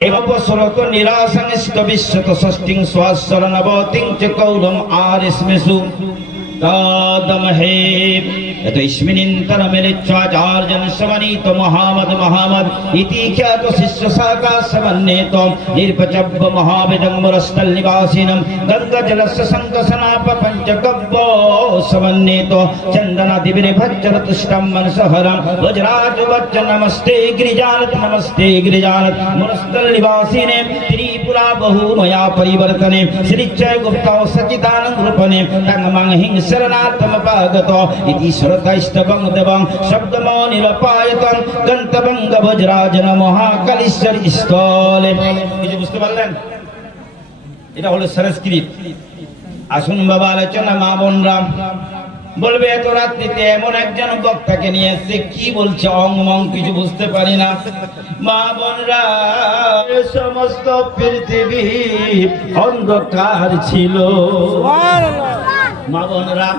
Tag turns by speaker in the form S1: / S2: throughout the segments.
S1: এবসরত নিরাশনিষ্টবিশ্যত ষষ্ঠিং স্বাশ্বর নবতিং চ কৌরম আর স্মেষু দাদম महावेदमुरस्तल्निवासिनं गङ्गजलस्य सङ्कसनाप पञ्चकब्बो समन्वितो चन्दनादिभिर्भज्जरतुष्टं नमस्ते गिरिजानत नमस्ते गिरिजानत। मुरस्तल्निवासिने त्रिपुरा बहुमया परिवर्तने। श्रीचय गुप्तौ सचिदानन्दरूपणे तङ्गमङ् हिं शरणार्थमपागतो इति శ్రద్ధైష్టవం దేవం শব্দমনিলপায়তম গন্তবঙ্গ বজ্রাজন মহাকালীশ্বর স্থলে। কিছু বুঝতে পারলেন? এটা হলো সংস্কৃত। আসুন বাবা, আলোচনা মা বোনরা। বলবে, এত রাত্রিতে এমন একজন বক্তাকে নিয়ে এসছে, কি বলছে অং মং, কিছু বুঝতে পারি না। মা বোনরা সমস্ত পৃথিবী অন্ধকার ছিল। মা বোনরা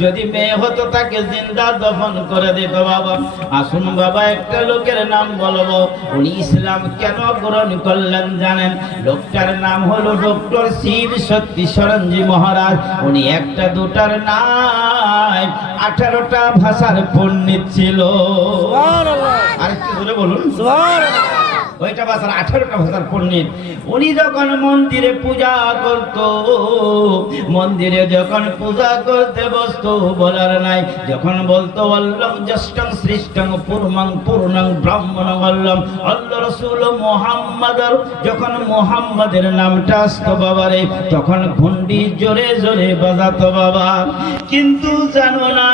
S1: যদি মেয়ে হতো তাকে জিন্দা দফন করে দিত বাবা। আসুন বাবা একটা লোকের নাম বলব। উনি ইসলাম কেন গ্রহণ করলেন জানেন? লোকটার নাম হলো ডক্টর শিব সত্যি সরঞ্জি মহারাজ। উনি একটা দুটার নাই আঠারোটা ভাষার পণ্ডিত ছিল। আরেকটু ধরে বলুন। ওইটা ভাষার আঠারোটা ভাষার পণ্ডিত। উনি যখন মন্দিরে পূজা করত, মন্দিরে যখন পূজা করতে বসতো, বলার নাই। যখন বলতো অল্লম জ্যেষ্ঠং শ্রেষ্ঠং পূর্ণং পূর্ণং ব্রাহ্মণ অল্লম অল্ল রসুল মোহাম্মদর। যখন মোহাম্মদের নামটা আসতো বাবারে, তখন ঘুন্ডি জোরে জোরে বাজাতো বাবা। কিন্তু জানো না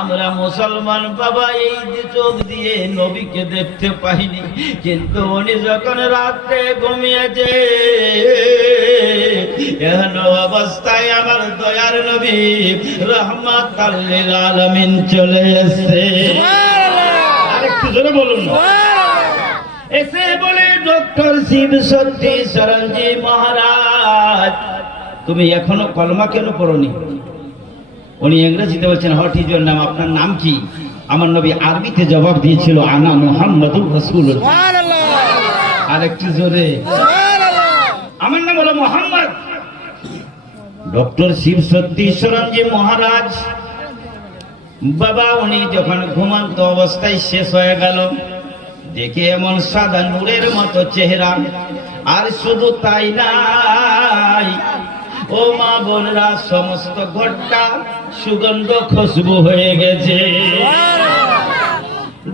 S1: আমরা মুসলমান বাবা এই চোখ দিয়ে নবীকে দেখতে পাইনি কিন্তু উনি যখন রাত্রে ঘুমিয়েছে অবস্থায় আমার দয়ার নবী রহমত আল্লিল আলমিন চলে এসছে। আরেকটু জোরে বলুন। এসে বলে ডক্টর শিব সত্যি সরঞ্জি মহারাজ তুমি এখনও কলমা কেন পড়নি? উনি ইংরেজিতে বলছেন হট ইজ নাম আপনার নাম কি? আমার নবী আরবিতে জবাব দিয়েছিল আনা মুহাম্মাদুর রাসূল আর একটু জোরে। আমার নাম হলো মোহাম্মদ। ডক্টর শিব সত্যি সরঞ্জি মহারাজ। বাবা উনি যখন ঘুমান্ত অবস্থায় শেষ হয়ে গেল দেখে এমন সাদা নূরের মতো চেহারা। আর শুধু তাই নাই ও মা বোনরা সমস্ত ঘরটা সুগন্ধ খুশবু হয়ে গেছে।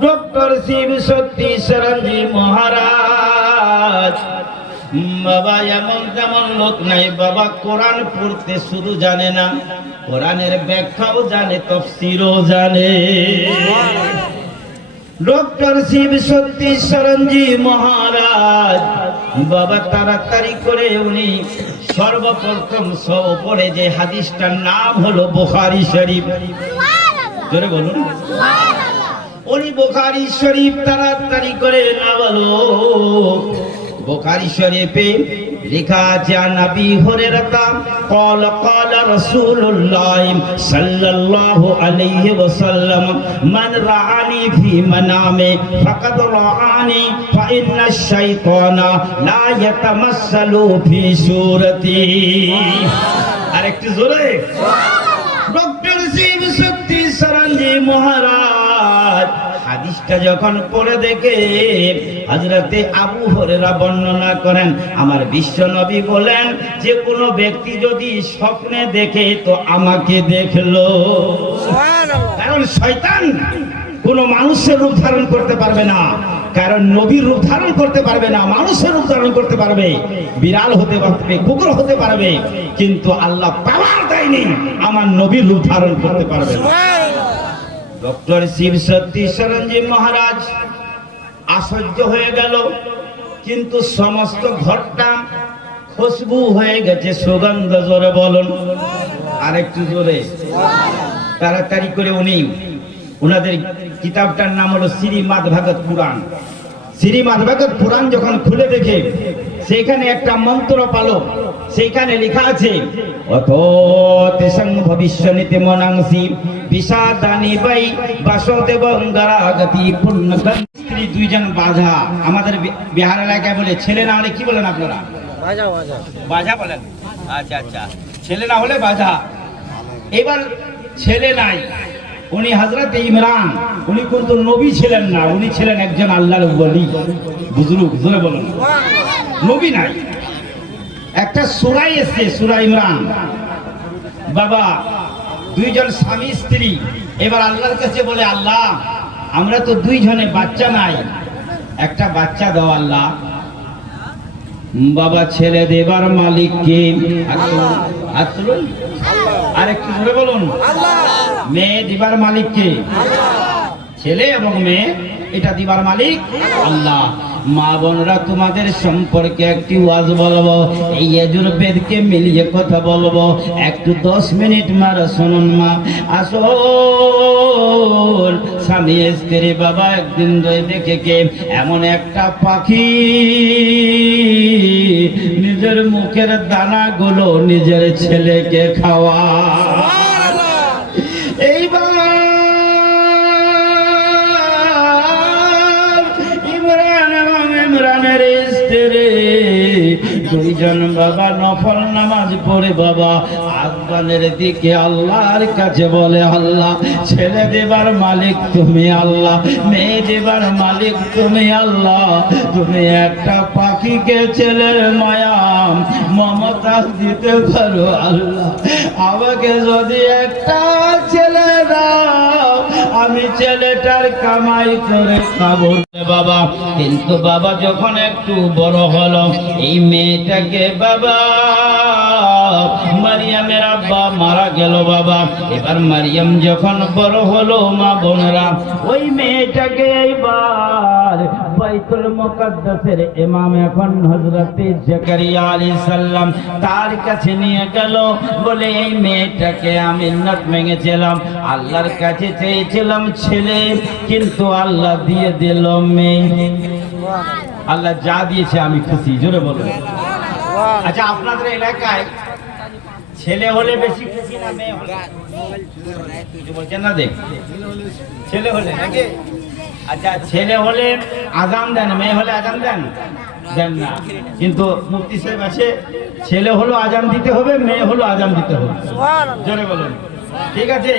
S1: ডক্টর শিব সত্যি সরঞ্জি মহারাজ। বাবা এমন তেমন লোক নাই, বাবা কোরআন পড়তে শুধু জানে না, কোরআনের ব্যাখ্যাও জানে, তফসিরও জানে। ডক্টর শিব সত্যি সরঞ্জি মহারাজ। বাবা তাড়াতাড়ি করে উনি সর্বপ্রথম সব পড়ে যে হাদিসটার নাম হলো বোখারি শরীফ। ধরে বলুন। উনি বোখারি শরীফ তাড়াতাড়ি করে না বলো। বুখারি শরীফে লেখা আছে আন আবি হুরায়রা قال قال رسول الله صلى الله عليه وسلم من رآني في منامه فقد رآني فإن الشيطان لا يتمثل في صورتي আরেকটু জোরে ডক্টর শিব সত্যি সরঞ্জি মহারাজ হাদিসটা যখন পড়ে দেখে হজরতে আবু হরেরা বর্ণনা করেন আমার বিশ্ব নবী বলেন যে কোনো ব্যক্তি যদি স্বপ্নে দেখে তো আমাকে দেখল। কারণ শয়তান কোন মানুষের রূপ ধারণ করতে পারবে না। কারণ নবীর রূপ ধারণ করতে পারবে না মানুষের রূপ ধারণ করতে পারবে। বিড়াল হতে পারবে কুকুর হতে পারবে কিন্তু আল্লাহ পাওয়ার দেয়নি আমার নবীর রূপ ধারণ করতে পারবে না। ডক্টর শিব সত্যি সরঞ্জীব মহারাজ, আশ্চর্য হয়ে গেল। কিন্তু সমস্ত ঘরটা খুশবু হয়ে গেছে, সুগন্ধ জোরে বলুন। আরেকটু জোরে। তাড়াতাড়ি করে উনি ওনাদের কিতাবটার নাম হলো শ্রীমাদ ভাগত পুরাণ। শ্রীমাদ ভাগত পুরাণ যখন খুলে দেখে, সেখানে একটা মন্ত্র পালো। সেইখানে লেখা আছে অত তেসং ভবিষ্য নীতি মনাংসি বিষাদানি বাই বাসদেব গতি পূর্ণ স্ত্রী দুইজন বাধা আমাদের বিহার এলাকায় বলে ছেলে না হলে কি বলেন আপনারা? বাজা বলেন? আচ্ছা আচ্ছা। ছেলে না হলে বাজা। এবার ছেলে নাই উনি হজরত ইমরান। উনি কিন্তু নবী ছিলেন না উনি ছিলেন একজন আল্লাহর বলি বুজরুক জোরে বলুন। নবী নাই। একটা সুরাই এসছে, সুরা ইমরান। বাবা, দুইজন স্বামী, স্ত্রী। এবার আল্লাহর কাছে বলে, আল্লাহ, আমরা তো দুইজনে বাচ্চা নাই। একটা বাচ্চা দাও আল্লাহ। বাবা, ছেলে দেবার মালিক কে আর একটু ধরে বলুন। মেয়ে দিবার মালিক কে ছেলে এবং মেয়ে, এটা দিবার মালিক আল্লাহ। মা বোনরা, তোমাদের সম্পর্কে একটি ওয়াজ বলব। এই যজুর্বেদকে মিলিয়ে কথা বলব। একটু দশ মিনিট মার শুনুন মা। আসো স্বামী, স্ত্রী, বাবা একদিন দুই দেখে কে? এমন একটা পাখি। নিজের মুখের দানাগুলো নিজের ছেলেকে খাওয়া। দুইজন বাবা, নফল নামাজ পড়ে বাবা। আফগানের দিকে আল্লাহর কাছে বলে, আল্লাহ, ছেলে দেবার মালিক তুমি আল্লাহ, মেয়ে দেবার মালিক তুমি আল্লাহ। তুমি একটা পাখিকে ছেলের মায়া মমতা দিতে পারো আল্লাহ। আমাকে যদি একটা ছেলেটার কামাই করে খাব বাবা। কিন্তু বাবা যখন একটু বড় হলো, এই মেয়েটাকে বাবা, মারিয়ামের আব্বা মারা গেল বাবা। এবার মারিয়াম যখন বড় হলো, মা বোনরা, ওই মেয়েটাকে এইবার বাইতুল মুকাদ্দাসের ইমাম এখন হযরতে জাকারিয়া আলাইহিস সালাম তার কাছে নিয়ে গেল। বলে, এই মেয়েটাকে আমি নাত ভেঙেছিলাম আল্লাহর কাছে চেয়েছিলাম ছেলে, কিন্তু আল্লাহ দিয়ে দিল মেয়ে। আল্লাহ যা দিয়েছে আমি খুশি, জোরে বলুন। আচ্ছা আপনাদের এলাকায় ছেলে হলে বেশি খুশি না মেয়ে হলে? বলছেন না দেখ ছেলে হলে? নাকি আচ্ছা ছেলে হলে আজান দেন মেয়ে হলে আজান দেন? দেন না। কিন্তু মুফতি সাহেব আছে ছেলে হলো আজান দিতে হবে মেয়ে হলো আজান দিতে হবে। জোরে বলুন। ঠিক আছে?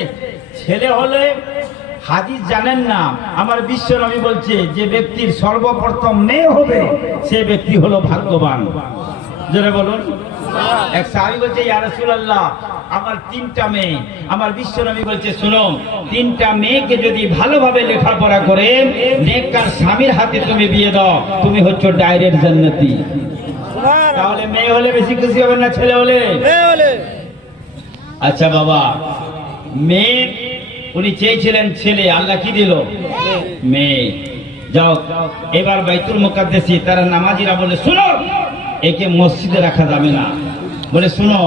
S1: ছেলে হলে হাদিস জানেন না। আমার বিশ্ব নবী বলছে যে ব্যক্তির সর্বপ্রথম মেয়ে হবে সে ব্যক্তি হলো ভাগ্যবান। জোরে বলুন। এক সাহাবী বলছে ইয়া রাসূলুল্লাহ আমার তিনটা মেয়ে। আমার বিশ্বনবী বলছে শুনো তিনটা মেয়েকে যদি ভালোভাবে লেখাপড়া করে নেককার স্বামীর হাতে তুমি বিয়ে দাও। তুমি হচ্ছে ডাইরেক্ট জান্নাতি। তাহলে মেয়ে হলে বেশি খুশি হবে না ছেলে হলে। আচ্ছা বাবা মেয়ে উনি চেয়েছিলেন ছেলে আল্লাহ কি দিল? মেয়ে। যাও এবার বাইতুল মুকাদ্দেসি তারা নামাজিরা বলে শুনো একে মসজিদে রাখা যাবে না। বলে শুনো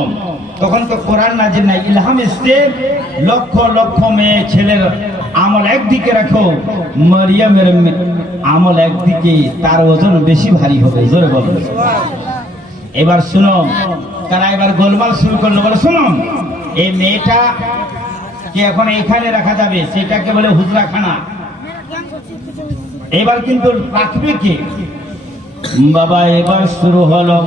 S1: তখন তো কোরআন নাজির নাই। ইলহাম এসছে লক্ষ লক্ষ মেয়ে ছেলের আমল একদিকে রাখো, মারিয়ামের আমল একদিকে তার ওজন বেশি ভারী হবে, জোরে বলো। এবার শুনো, তারা এবার গোলমাল শুরু করল, বলে, শুনো, এই মেয়েটা কি এখন এখানে রাখা যাবে? সেটাকে বলে হুজরাখানা। এবার কিন্তু রাখবে কে? বাবা, এবার শুরু হলো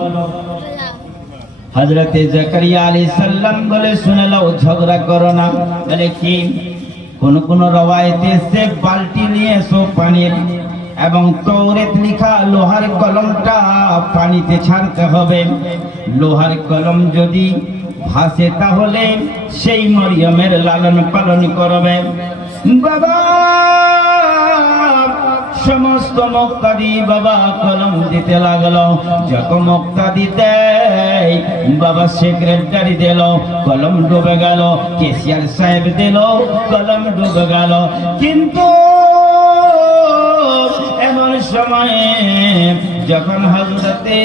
S1: হজরতে জাকারিয়া আলী সাল্লাম বলে, শুনে নাও, ঝগড়া করো না। বলে, কি? কোন কোন রওয়ায়তে সে বালতি নিয়ে এসো পানির, এবং তৌরেত লিখা লোহার কলমটা পানিতে ছাড়তে হবে। লোহার কলম যদি ভাসে তাহলে সেই মরিয়মের লালন পালন করবে। বাবা! সমস্ত মুক্তাদি বাবা কলম দিতে লাগল। যত মুক্তাদি দেয়, বাবা সেক্রেটারি দিল, কলম ডুবে গেল কেসিয়ার সাহেব দিল, কলম ডুবে গেল। কিন্তু এমন সময়ে যখন হজরতে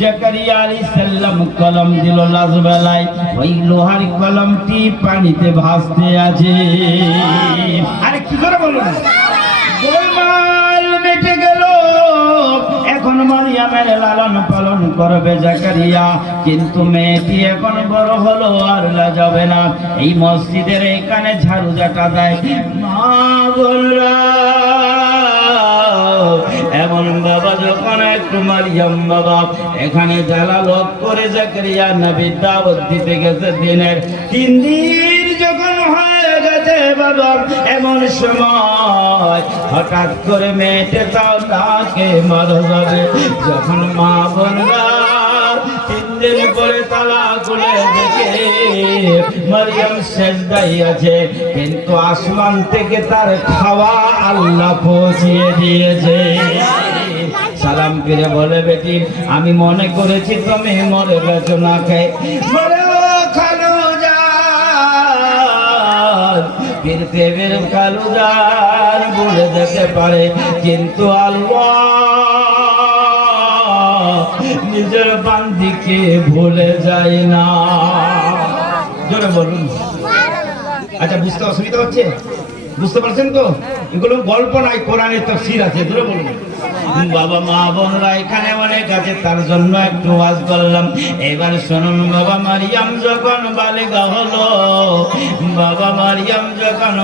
S1: জাকারিয়া আলাইহিস সালাম কলম দিল লাজ বেলায়, ওই লোহার কলমটি পানিতে ভাসতে আছে। আরে কি করে বলুন? গোলমাল মেটে গেল। এখন মারিয়ামের লালন পালন করবে জাকারিয়া। কিন্তু মেয়েটি এখন বড় হলো, আর যাবে না। এই মসজিদের এখানে ঝাড়ু জাটা দেয়। মা এমন বাবা যখন একটু মারিয়াম বাবা, এখানে জ্বালা লোক করে জাকরিয়া নবী দিতে গেছে দিনের। তিন দিন যখন হয়ে গেছে এমন সময় হঠাৎ করে মেয়েটে তাও তাকে মারা যখন মা বোনরা তিন দিন পরে আছে, কিন্তু আসমান থেকে তার খাওয়া আল্লাহ পৌঁছিয়ে দিয়েছে। সালাম ফিরে বলে, বেটি, আমি মনে করেছি তুমি মরে গেছো না খেয়ে ফিরতে বের কালু যার বলে যেতে পারে, কিন্তু আল্লাহ নিজের বান্দিকে ভুলে যায় না। জোরে বলুন। আচ্ছা বুঝতে অসুবিধা হচ্ছে? বুঝতে পারছেন তো? এগুলো গল্প নাই কোরআনের তফসির আছে, জোরে বলুন। বাবা, মা, বোনরা এখানে অনেক আছে, তার জন্য একটু ওয়াজ করলাম। এবার শুনুন, বাবা মারিয়াম যখন বালিকা হলো, বাবা মারিয়াম যখন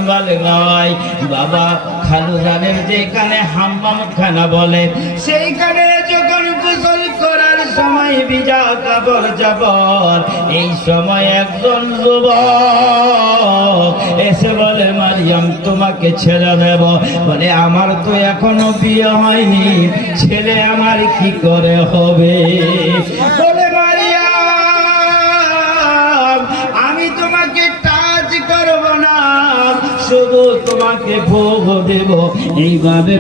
S1: হয়, বাবা খালু জানের যেখানে হাম্মাম খানা বলে, সেইখানে যখন গোসল সময় ভিজা কাপড় চাপড়, এই সময় একজন যুবক এসে বলে, মারিয়াম, তোমাকে ছেড়ে দেব। বলে, আমার তো এখনও বিয়ে হয়নি, ছেলে আমার কি করে হবে? বলে, মারিয়াম, আমি তোমাকে টাচ করব না, শুধু তোমাকে ভোগ দেব। এইভাবে